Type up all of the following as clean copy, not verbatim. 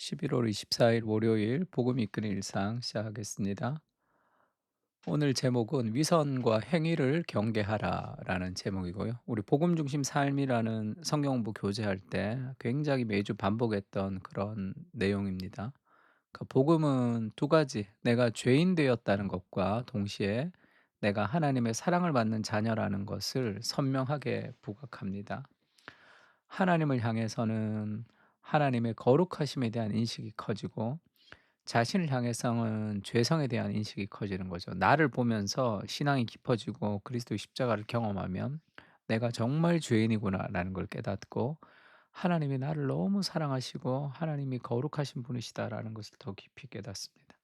11월 24일 월요일 복음 이끄는 일상 시작하겠습니다. 오늘 제목은 위선과 행위를 경계하라라는 제목이고요. 우리 복음 중심 삶이라는 성경부 교제할 때 굉장히 매주 반복했던 그런 내용입니다. 그 복음은 두 가지, 내가 죄인 되었다는 것과 동시에 내가 하나님의 사랑을 받는 자녀라는 것을 선명하게 부각합니다. 하나님을 향해서는 하나님의 거룩하심에 대한 인식이 커지고, 자신을 향해서는 죄성에 대한 인식이 커지는 거죠. 나를 보면서 신앙이 깊어지고 그리스도의 십자가를 경험하면 '내가 정말 죄인이구나.'라는 걸 깨닫고, 하나님이 나를 너무 사랑하시고 하나님이 거룩하신 분이시다라는 것을 더 깊이 깨닫습니다.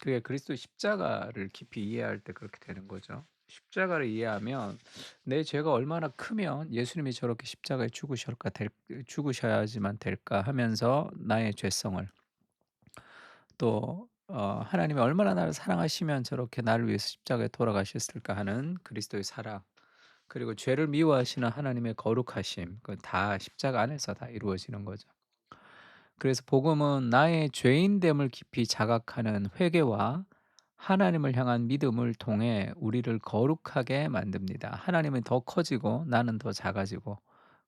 그게 그리스도의 십자가를 깊이 이해할 때 그렇게 되는 거죠. 십자가를 이해하면 내 죄가 얼마나 크면 예수님이 저렇게 십자가에 죽으셔야지만 될까 하면서 나의 죄성을, 또 하나님이 얼마나 나를 사랑하시면 저렇게 나를 위해서 십자가에 돌아가셨을까 하는 그리스도의 사랑, 그리고 죄를 미워하시는 하나님의 거룩하심, 그 다 십자가 안에서 다 이루어지는 거죠. 그래서 복음은 나의 죄인됨을 깊이 자각하는 회개와 하나님을 향한 믿음을 통해 우리를 거룩하게 만듭니다. 하나님은 더 커지고 나는 더 작아지고,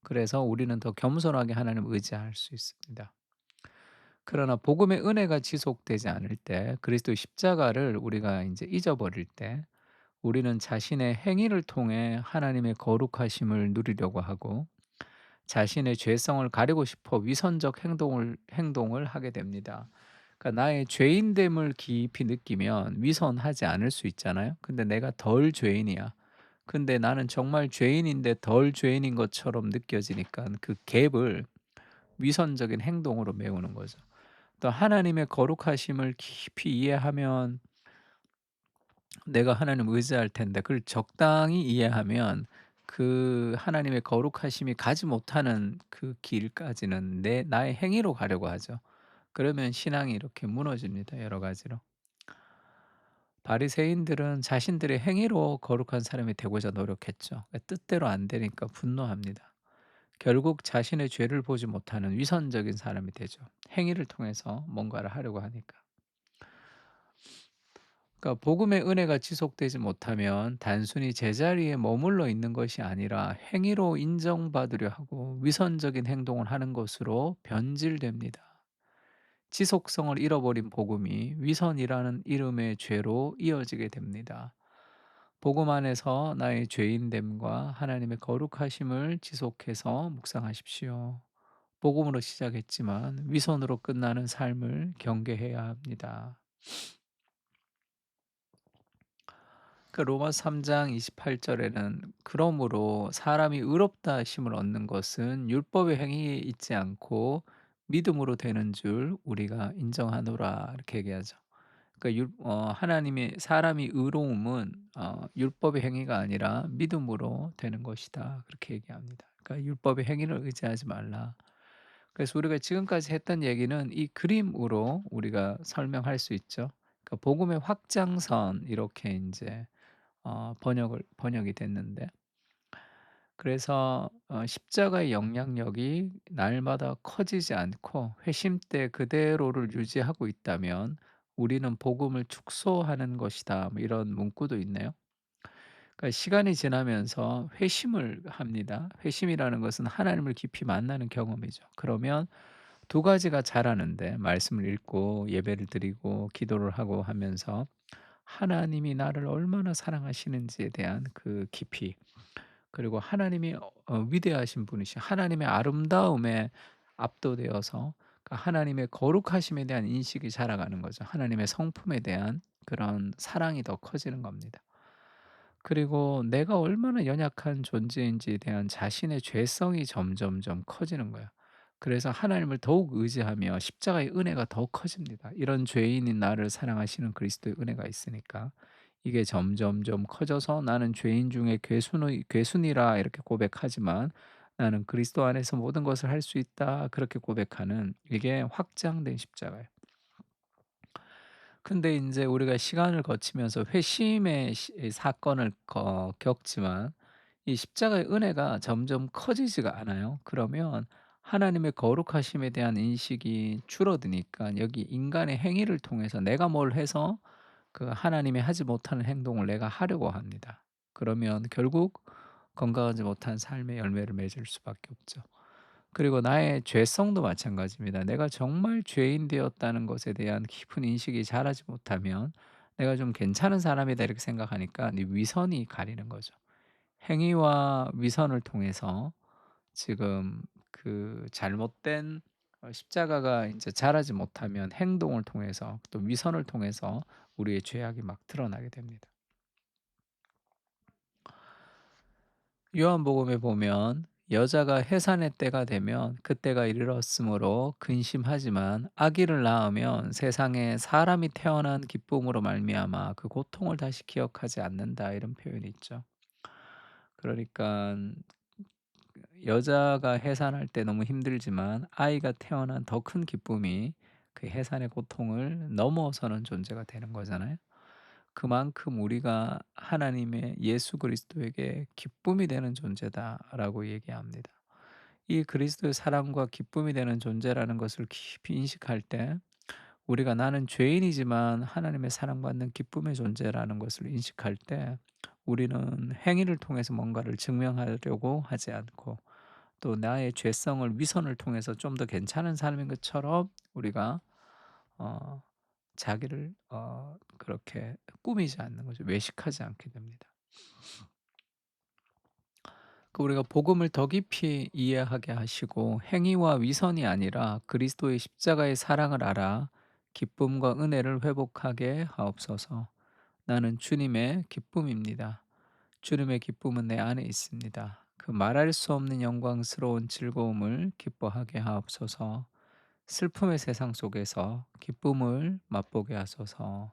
그래서 우리는 더 겸손하게 하나님을 의지할 수 있습니다. 그러나 복음의 은혜가 지속되지 않을 때, 그리스도의 십자가를 우리가 이제 잊어버릴 때, 우리는 자신의 행위를 통해 하나님의 거룩하심을 누리려고 하고 자신의 죄성을 가리고 싶어 위선적 행동을 하게 됩니다. 그러니까 나의 죄인됨을 깊이 느끼면 위선하지 않을 수 있잖아요. 근데 내가 덜 죄인이야. 근데 나는 정말 죄인인데 덜 죄인인 것처럼 느껴지니까 그 갭을 위선적인 행동으로 메우는 거죠. 또 하나님의 거룩하심을 깊이 이해하면 내가 하나님을 의지할 텐데, 그걸 적당히 이해하면 그 하나님의 거룩하심이 가지 못하는 그 길까지는 나의 행위로 가려고 하죠. 그러면 신앙이 이렇게 무너집니다, 여러 가지로. 바리새인들은 자신들의 행위로 거룩한 사람이 되고자 노력했죠. 뜻대로 안 되니까 분노합니다. 결국 자신의 죄를 보지 못하는 위선적인 사람이 되죠. 행위를 통해서 뭔가를 하려고 하니까. 그러니까 복음의 은혜가 지속되지 못하면 단순히 제자리에 머물러 있는 것이 아니라 행위로 인정받으려 하고 위선적인 행동을 하는 것으로 변질됩니다. 지속성을 잃어버린 복음이 위선이라는 이름의 죄로 이어지게 됩니다. 복음 안에서 나의 죄인됨과 하나님의 거룩하심을 지속해서 묵상하십시오. 복음으로 시작했지만 위선으로 끝나는 삶을 경계해야 합니다. 그 로마서 3장 28 절에는 "그러므로 사람이 의롭다 하심을 얻는 것은 율법의 행위에 있지 않고 믿음으로 되는 줄 우리가 인정하노라." 이렇게 얘기하죠. 그러니까 하나님의 사람이 의로움은 율법의 행위가 아니라 믿음으로 되는 것이다, 그렇게 얘기합니다. 그러니까 율법의 행위를 의지하지 말라. 그래서 우리가 지금까지 했던 얘기는 이 그림으로 우리가 설명할 수 있죠. 그러니까 복음의 확장선, 이렇게 인제 번역이 됐는데, 그래서 십자가의 영향력이 날마다 커지지 않고 회심때 그대로를 유지하고 있다면 우리는 복음을 축소하는 것이다, 뭐 이런 문구도 있네요. 그러니까 시간이 지나면서 회심을 합니다. 회심이라는 것은 하나님을 깊이 만나는 경험이죠. 그러면 두 가지가 자라는데, 말씀을 읽고 예배를 드리고 기도를 하고 하면서 하나님이 나를 얼마나 사랑하시는지에 대한 그 깊이, 그리고 하나님이 위대하신 분이신 하나님의 아름다움에 압도되어서 그 하나님의 거룩하심에 대한 인식이 자라가는 거죠. 하나님의 성품에 대한 그런 사랑이 더 커지는 겁니다. 그리고 내가 얼마나 연약한 존재인지에 대한 자신의 죄성이 점점점 커지는 거예요. 그래서 하나님을 더욱 의지하며 십자가의 은혜가 더 커집니다. 이런 죄인인 나를 사랑하시는 그리스도의 은혜가 있으니까. 이게 점점점 커져서 '나는 죄인 중에 괴순이라.' 이렇게 고백하지만 '나는 그리스도 안에서 모든 것을 할 수 있다.' 그렇게 고백하는, 이게 확장된 십자가예요. 근데 인제 우리가 시간을 거치면서 회심의 이 사건을 겪지만 이 십자가의 은혜가 점점 커지지가 않아요. 그러면 하나님의 거룩하심에 대한 인식이 줄어드니까 여기 인간의 행위를 통해서 내가 뭘 해서 그 하나님이 하지 못하는 행동을 내가 하려고 합니다. 그러면 결국 건강하지 못한 삶의 열매를 맺을 수밖에 없죠. 그리고 나의 죄성도 마찬가지입니다. 내가 정말 죄인 되었다는 것에 대한 깊은 인식이 자라지 못하면 '내가 좀 괜찮은 사람이다.' 이렇게 생각하니까 네 위선이 가리는 거죠. 행위와 위선을 통해서 지금 그 잘못된 십자가가 인제 자라지 못하면 행동을 통해서 또 위선을 통해서 우리의 죄악이 막 드러나게 됩니다. 요한복음에 보면 여자가 해산의 때가 되면 그때가 이르렀으므로 근심하지만 아기를 낳으면 세상에 사람이 태어난 기쁨으로 말미암아 그 고통을 다시 기억하지 않는다 이런 표현이 있죠. 그러니깐 여자가 해산할 때 너무 힘들지만 아이가 태어난 더 큰 기쁨이 그 해산의 고통을 넘어서는 존재가 되는 거잖아요. 그만큼 우리가 하나님의 예수 그리스도에게 기쁨이 되는 존재다라고 얘기합니다. 이 그리스도의 사랑과 기쁨이 되는 존재라는 것을 깊이 인식할 때 우리가 나는 죄인이지만 하나님의 사랑받는 기쁨의 존재라는 것을 인식할 때 우리는 행위를 통해서 뭔가를 증명하려고 하지 않고 또 나의 죄성을 위선을 통해서 좀 더 괜찮은 삶인 것처럼 우리가 어 자기를 그렇게 꾸미지 않는 거죠. 외식하지 않게 됩니다. 그 우리가 복음을 더 깊이 이해하게 하시고 행위와 위선이 아니라 그리스도의 십자가의 사랑을 알아 기쁨과 은혜를 회복하게 하옵소서. 나는 주님의 기쁨입니다. 주님의 기쁨은 내 안에 있습니다. 그 말할 수 없는 영광스러운 즐거움을 기뻐하게 하옵소서. 슬픔의 세상 속에서 기쁨을 맛보게 하소서.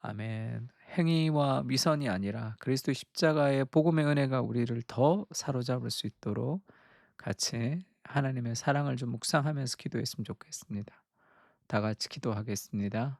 아멘. 행위와 위선이 아니라 그리스도 십자가의 복음의 은혜가 우리를 더 사로잡을 수 있도록 같이 하나님의 사랑을 좀 묵상하면서 기도했으면 좋겠습니다. 다 같이 기도하겠습니다.